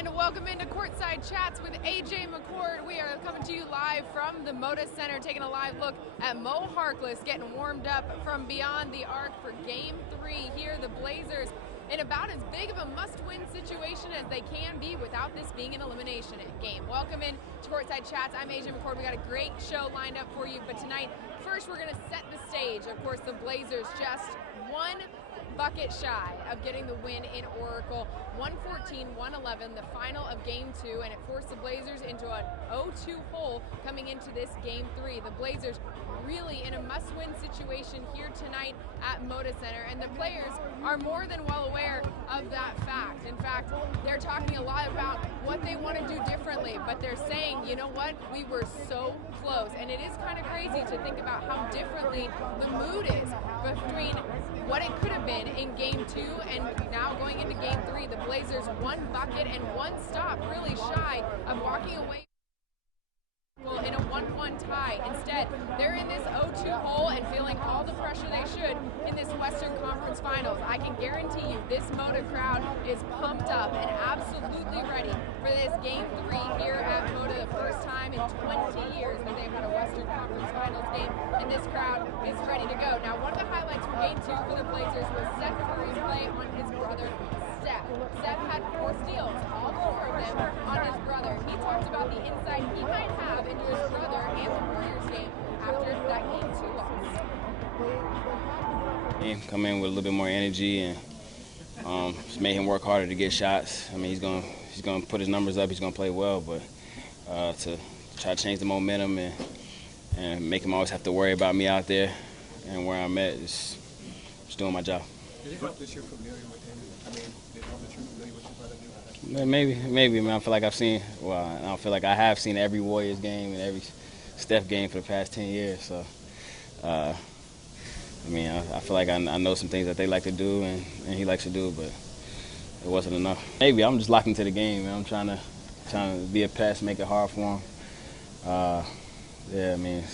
And welcome into Courtside Chats with AJ McCord. We are coming to you live from the Moda Center, taking a live look at Mo Harkless getting warmed up from beyond the arc for Game 3 here. The Blazers in about as big of a must-win situation as they can be without this being an elimination game. Welcome in to Courtside Chats. I'm AJ McCord. We got a great show lined up for you, but tonight, first we're going to set the stage. Of course, the Blazers just one bucket shy of getting the win in Oracle. 114-111, the final of Game 2, and it forced the Blazers into an 0-2 hole coming into this Game 3. The Blazers really in a must-win situation here tonight at Moda Center, and the players are more than well aware of that fact. In fact, they're talking a lot about what they want to do differently, but they're saying, you know what, we were so close, and it is kind of crazy to think about how differently the mood is between what it could have been in Game 2 and now going into Game 3. The Blazers one bucket and one stop, really shy of walking away in a 1-1 tie. Instead, they're in this 0-2 hole and feeling all the pressure they should in this Western Conference Finals. I can guarantee you this Moda crowd is pumped up and absolutely ready for this Game 3 here at Moda, the first time in 20 years that they've had a Western Conference Finals game, and this crowd is ready to go. Now, one of the highlights from Game 2 for the Blazers was Seth Curry's play on his brother, Steph. Steph had 4 steals, all 4 of them on his brother. He talked about the insight he might have into his brother and the Warriors game after that Game 2 loss. Come in with a little bit more energy and just make him work harder to get shots. I mean, he's gonna put his numbers up. He's gonna play well, but to try to change the momentum and make him always have to worry about me out there and where I'm at, just doing my job. Did it help that you're familiar with him? I mean, did it help that you're familiar with your brother? Maybe. I mean, I feel like I feel like I have seen every Warriors game and every Steph game for the past 10 years. So, I mean, I feel like I know some things that they like to do and he likes to do, but it wasn't enough. Maybe I'm just locked into the game, man. I'm trying to be a pest, make it hard for him. Yeah, I mean,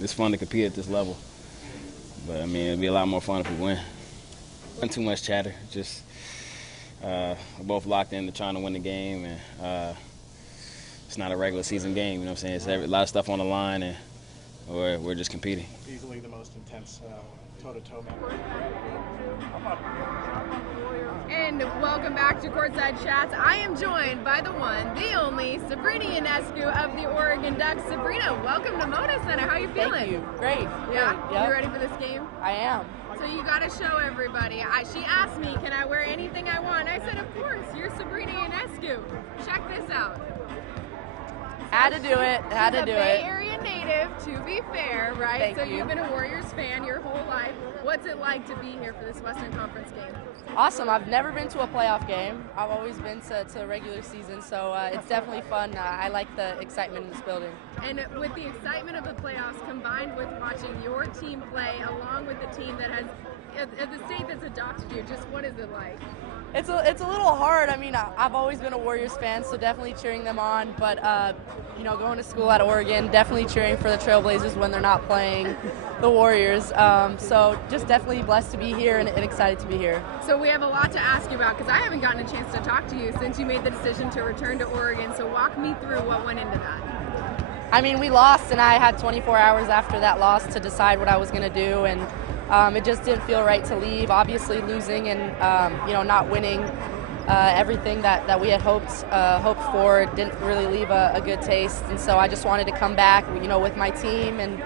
it's fun to compete at this level, but I mean, it'd be a lot more fun if we win. Not too much chatter, just we're both locked into trying to win the game, and it's not a regular season game, you know what I'm saying? It's a lot of stuff on the line, and we're just competing. Easily the most intense toe-to-toe match. And welcome back to Courtside Chats. I am joined by the one, the only, Sabrina Ionescu of the Oregon Ducks. Sabrina, welcome to Moda Center. How are you feeling? Thank you. Great. Yeah? Yep. You ready for this game? I am. So you got to show everybody. She asked me, can I wear anything I want? I said, of course, you're Sabrina Ionescu. Check this out. Had to do it. Had to do it. Bay it. Area native, to be fair, right? Thank so you. You've been a Warriors fan your whole life. What's it like to be here for this Western Conference game? Awesome. I've never been to a playoff game. I've always been to regular season, so it's definitely fun. I like the excitement in this building. And with the excitement of the playoffs combined with watching your team play along with the team that has, the state that's adopted you, just what is it like? It's a little hard. I mean, I've always been a Warriors fan, so definitely cheering them on. But you know, going to school at Oregon, definitely cheering for the Trailblazers when they're not playing the Warriors. So just definitely blessed to be here and excited to be here. So we have a lot to ask you about because I haven't gotten a chance to talk to you since you made the decision to return to Oregon. So walk me through what went into that. I mean, we lost, and I had 24 hours after that loss to decide what I was going to do, and it just didn't feel right to leave. Obviously, losing and you know, not winning everything that we had hoped for didn't really leave a good taste, and so I just wanted to come back, you know, with my team and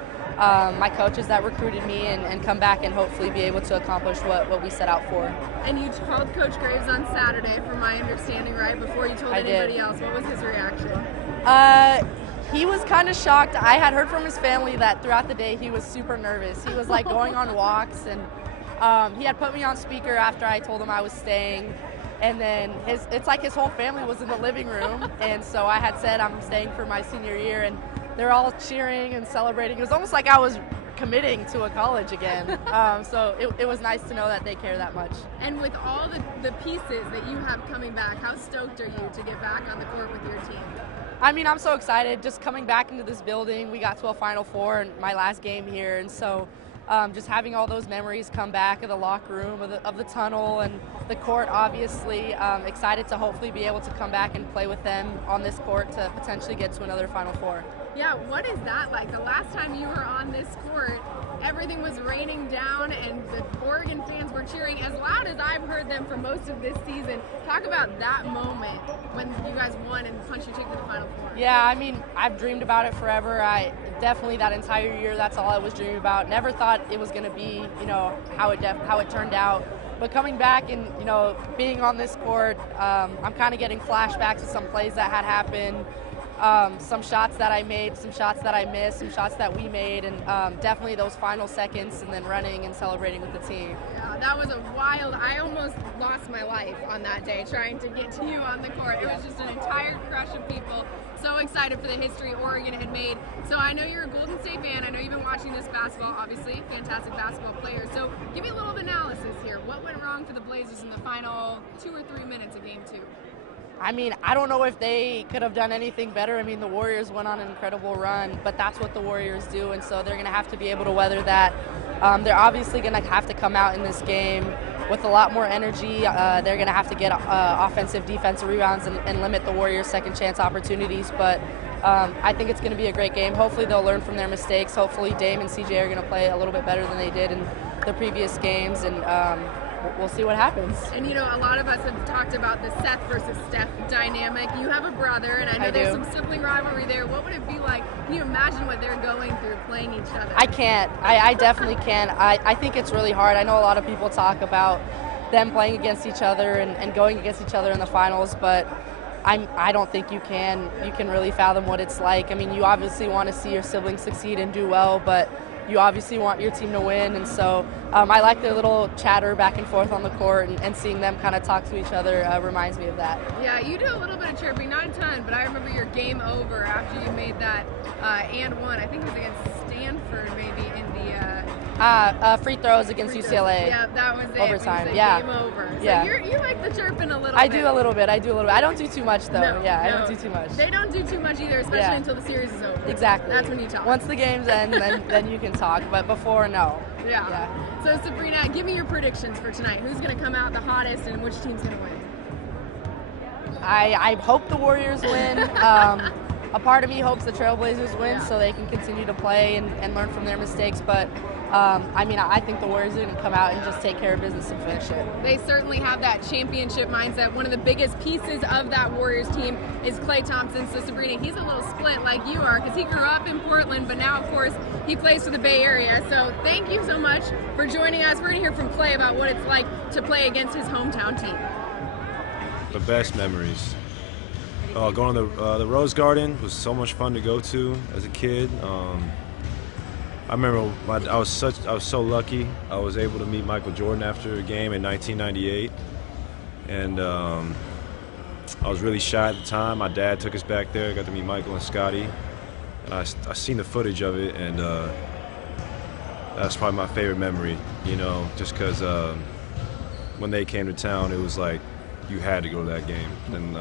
my coaches that recruited me, and come back and hopefully be able to accomplish what we set out for. And you called Coach Graves on Saturday, from my understanding, right? Before you told anybody else. What was his reaction? He was kind of shocked. I had heard from his family that throughout the day he was super nervous. He was like going on walks, and he had put me on speaker after I told him I was staying. And then it's like his whole family was in the living room, and so I had said I'm staying for my senior year, and they're all cheering and celebrating. It was almost like I was committing to a college again. So it was nice to know that they care that much. And with all the pieces that you have coming back, how stoked are you to get back on the court with your team? I mean, I'm so excited just coming back into this building. We got to a Final Four in my last game here, and so just having all those memories come back of the locker room, of the tunnel, and the court, obviously. Excited to hopefully be able to come back and play with them on this court to potentially get to another Final Four. Yeah, what is that like? The last time you were on this court, everything was raining down and the Oregon fans were cheering as loud as I've heard them for most of this season. Talk about that moment when you guys won and punched your ticket to the Final Four. Yeah, I mean, I've dreamed about it forever. Definitely that entire year, that's all I was dreaming about. Never thought it was going to be, how it turned out. But coming back and, being on this court, I'm kind of getting flashbacks to some plays that had happened. Some shots that I made, some shots that I missed, some shots that we made, and definitely those final seconds and then running and celebrating with the team. Yeah, that was I almost lost my life on that day trying to get to you on the court. It was just an entire crush of people. So excited for the history Oregon had made. So I know you're a Golden State fan. I know you've been watching this basketball, obviously, fantastic basketball player. So give me a little analysis here. What went wrong for the Blazers in the final 2 or 3 minutes of Game 2? I mean, I don't know if they could have done anything better. I mean, the Warriors went on an incredible run, but that's what the Warriors do, and so they're going to have to be able to weather that. They're obviously going to have to come out in this game with a lot more energy. They're going to have to get offensive, defensive rebounds and limit the Warriors' second chance opportunities, but I think it's going to be a great game. Hopefully they'll learn from their mistakes. Hopefully Dame and CJ are going to play a little bit better than they did in the previous games, and we'll see what happens. And a lot of us have talked about the Seth versus Steph dynamic. You have a brother, and I know there's some sibling rivalry there. What would it be like? Can you imagine what they're going through playing each other? I can't. I definitely can't. I think it's really hard. I know a lot of people talk about them playing against each other and going against each other in the finals, but I don't think you can really fathom what it's like. I mean, you obviously want to see your siblings succeed and do well, but you obviously want your team to win, and so I like their little chatter back and forth on the court, and seeing them kind of talk to each other reminds me of that. Yeah, you do a little bit of chirping, not a ton, but I remember your game over after you made that and one. I think it was against Stanford, maybe in the free throws against UCLA. Yeah, that was it. Overtime. Yeah, game over. So yeah, you like the chirping a little bit. I do a little bit. I don't do too much though. No, I don't do too much. They don't do too much either, especially until the series is over. Exactly. That's when you talk. Once the game's end, then you can talk, but before, no. Yeah. So Sabrina, give me your predictions for tonight. Who's going to come out the hottest, and which team's going to win? I hope the Warriors win. A part of me hopes the Trailblazers win so they can continue to play and learn from their mistakes, but I think the Warriors are going to come out and just take care of business and finish it. They certainly have that championship mindset. One of the biggest pieces of that Warriors team is Klay Thompson. So Sabrina, he's a little split like you are because he grew up in Portland, but now, of course, he plays for the Bay Area. So thank you so much for joining us. We're going to hear from Klay about what it's like to play against his hometown team. The best memories. Going to the Rose Garden was so much fun to go to as a kid. I remember I was so lucky. I was able to meet Michael Jordan after a game in 1998, and I was really shy at the time. My dad took us back there. I got to meet Michael and Scotty, and I seen the footage of it, and that's probably my favorite memory. Just because when they came to town, it was like you had to go to that game, and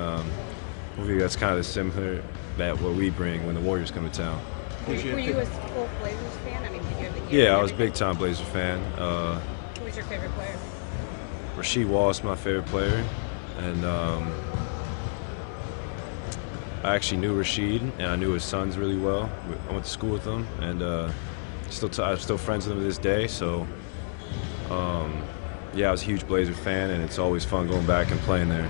hopefully that's kind of similar that what we bring when the Warriors come to town. Were you a full Blazers fan? I mean, did you have the Yeah, I was a big-time Blazers fan. Who was your favorite player? Rasheed Wallace, my favorite player, and I actually knew Rasheed, and I knew his sons really well. I went to school with them, and I'm still friends with them to this day. So, yeah, I was a huge Blazer fan, and it's always fun going back and playing there.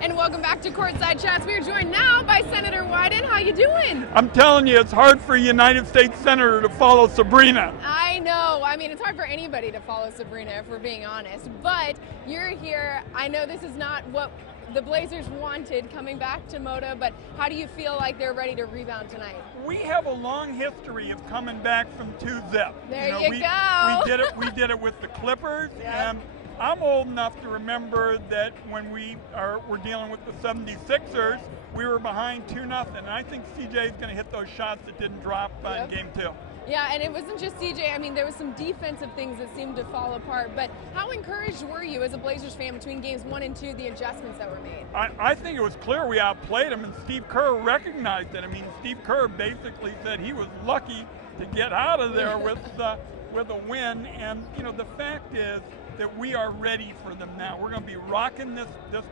And welcome back to Courtside Chats. We are joined now by Senator Wyden. How you doing? I'm telling you, it's hard for a United States Senator to follow Sabrina. I know. I mean, it's hard for anybody to follow Sabrina, if we're being honest. But you're here. I know this is not what the Blazers wanted coming back to Moda, but how do you feel like they're ready to rebound tonight? We have a long history of coming back from 2-zip. There you go. We did it with the Clippers. Yep. I'm old enough to remember that when we were dealing with the 76ers, we were behind 2-0. And I think CJ is going to hit those shots that didn't drop in Game 2. Yeah, and it wasn't just CJ. I mean, there was some defensive things that seemed to fall apart. But how encouraged were you as a Blazers fan between games 1 and 2, the adjustments that were made? I think it was clear we outplayed him, and Steve Kerr recognized it. I mean, Steve Kerr basically said he was lucky to get out of there with a win. And, you know, the fact is that we are ready for them now. We're going to be rocking this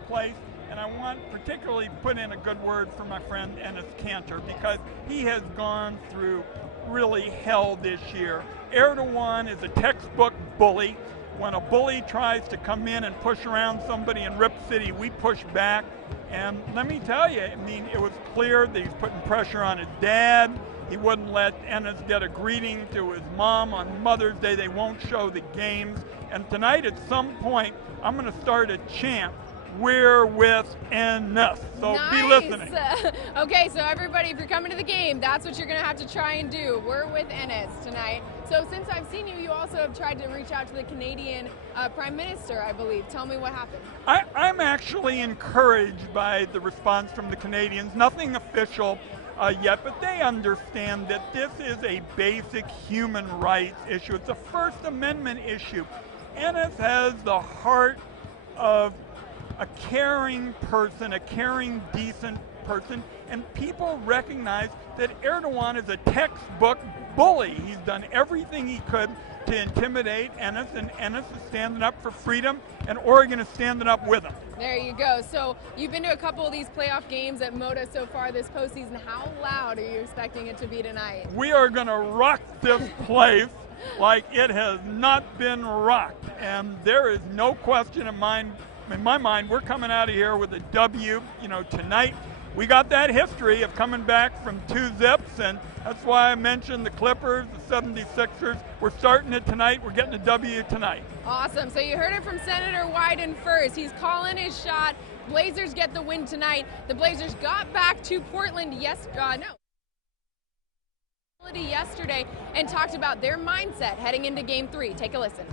place. And I want particularly put in a good word for my friend Enes Kanter, because he has gone through really hell this year. Erdogan is a textbook bully. When a bully tries to come in and push around somebody in Rip City, we push back. And let me tell you, I mean, it was clear that he's putting pressure on his dad. He wouldn't let Enes get a greeting to his mom on Mother's Day. They won't show the games. And tonight at some point, I'm going to start a chant. We're with Enes. So nice. Be listening. Okay, so everybody, if you're coming to the game, that's what you're going to have to try and do. We're with Enes tonight. So since I've seen you, you also have tried to reach out to the Canadian Prime Minister, I believe. Tell me what happened. I'm actually encouraged by the response from the Canadians. Nothing official yet, but they understand that this is a basic human rights issue. It's a First Amendment issue. Enes has the heart of a caring person, a caring, decent person, and people recognize that Erdogan is a textbook bully. He's done everything he could to intimidate Enes, and Enes is standing up for freedom, and Oregon is standing up with him. There you go. So you've been to a couple of these playoff games at Moda so far this postseason. How loud are you expecting it to be tonight? We are going to rock this place like it has not been rocked, and there is no question in my mind, we're coming out of here with a W. You know, tonight we got that history of coming back from 2-0, and that's why I mentioned the Clippers, the 76ers. We're starting it tonight. We're getting a W tonight. Awesome. So you heard it from Senator Wyden first. He's calling his shot. Blazers get the win tonight. The Blazers got back to Portland yesterday and talked about their mindset heading into Game 3. Take a listen.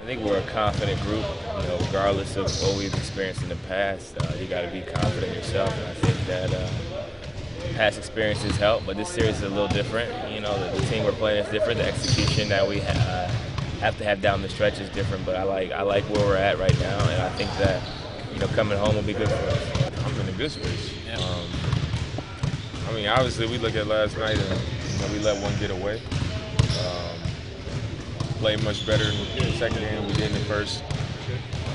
I think we're a confident group, you know, regardless of what we've experienced in the past. You got to be confident in yourself, and I think that past experiences help, but this series is a little different. You know, the team we're playing is different. The execution that we have to have down the stretch is different, but I like where we're at right now, and I think that, you know, coming home will be good for us. I'm in a good space. I mean, obviously, we look at last night and, you know, we let one get away. Played much better in the second game than we did in the first.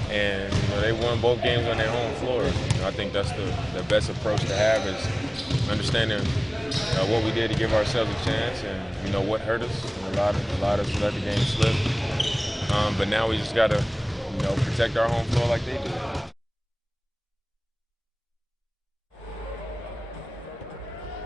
And, you know, they won both games on their home floor. You know, I think that's the best approach to have, is understanding what we did to give ourselves a chance, and, you know, what hurt us and allowed us to let the game slip. But now we just got to, you know, protect our home floor like they did.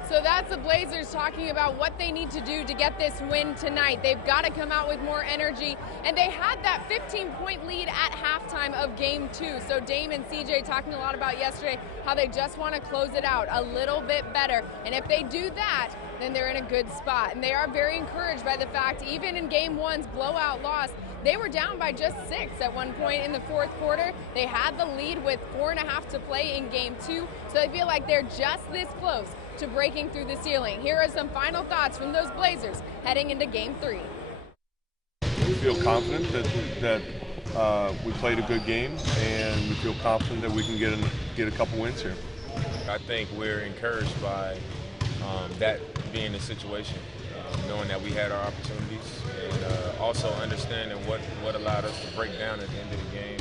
So that's the Blazers talking about what they need to do to get this win tonight. They've got to come out with more energy, and they had that 15-point lead at halftime of Game 2. So Dame and CJ talking a lot about yesterday how they just want to close it out a little bit better. And if they do that, then they're in a good spot. And they are very encouraged by the fact, even in Game 1's blowout loss, they were down by just 6 at one point in the fourth quarter. They had the lead with 4.5 to play in Game 2, so they feel like they're just this close to breaking through the ceiling. Here are some final thoughts from those Blazers heading into Game 3. We feel confident that we played a good game, and we feel confident that we can get a couple wins here. I think we're encouraged by that being the situation, knowing that we had our opportunities, and also understanding what allowed us to break down at the end of the game.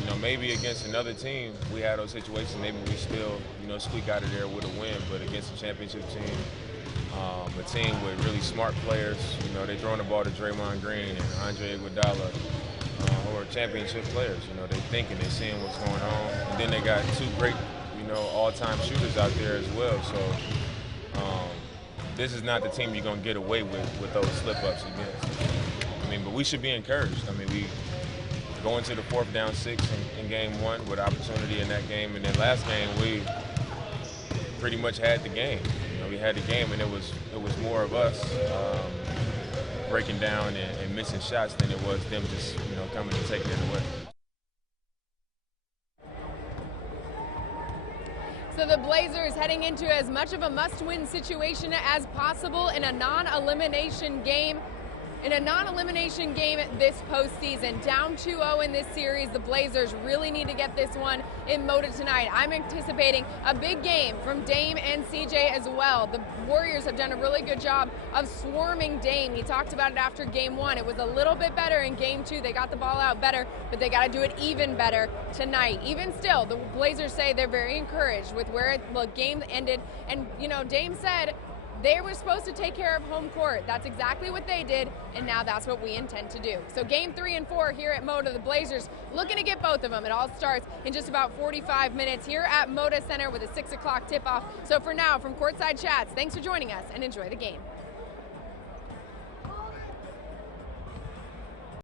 You know, maybe against another team, we had those situations, maybe we still, you know, squeak out of there with a win, but against a championship team, a team with really smart players, you know, they're throwing the ball to Draymond Green and Andre Iguodala, who are championship players. You know, they're thinking, they're seeing what's going on, and then they got 2 great, you know, all-time shooters out there as well. So this is not the team you're going to get away with those slip-ups against. I mean, but we should be encouraged. I mean, we go into the 4th down 6 in Game 1 with opportunity in that game, and then last game we pretty much had the game. You know, we had the game, and it was more of us breaking down and missing shots than it was them just, you know, coming and taking it away. So the Blazers heading into as much of a must-win situation as possible in a non-elimination game. This postseason. Down 2-0 in this series, the Blazers really need to get this one in Moda tonight. I'm anticipating a big game from Dame and CJ as well. The Warriors have done a really good job of swarming Dame. He talked about it after game 1. It was a little bit better in game 2. They got the ball out better, but they got to do it even better tonight. Even still, the Blazers say they're very encouraged with where the game ended. And, you know, Dame said they were supposed to take care of home court. That's exactly what they did, and now that's what we intend to do. So game 3 and 4 here at Moda, the Blazers looking to get both of them. It all starts in just about 45 minutes here at Moda Center with a 6 o'clock tip-off. So for now, from Courtside Chats, thanks for joining us and enjoy the game.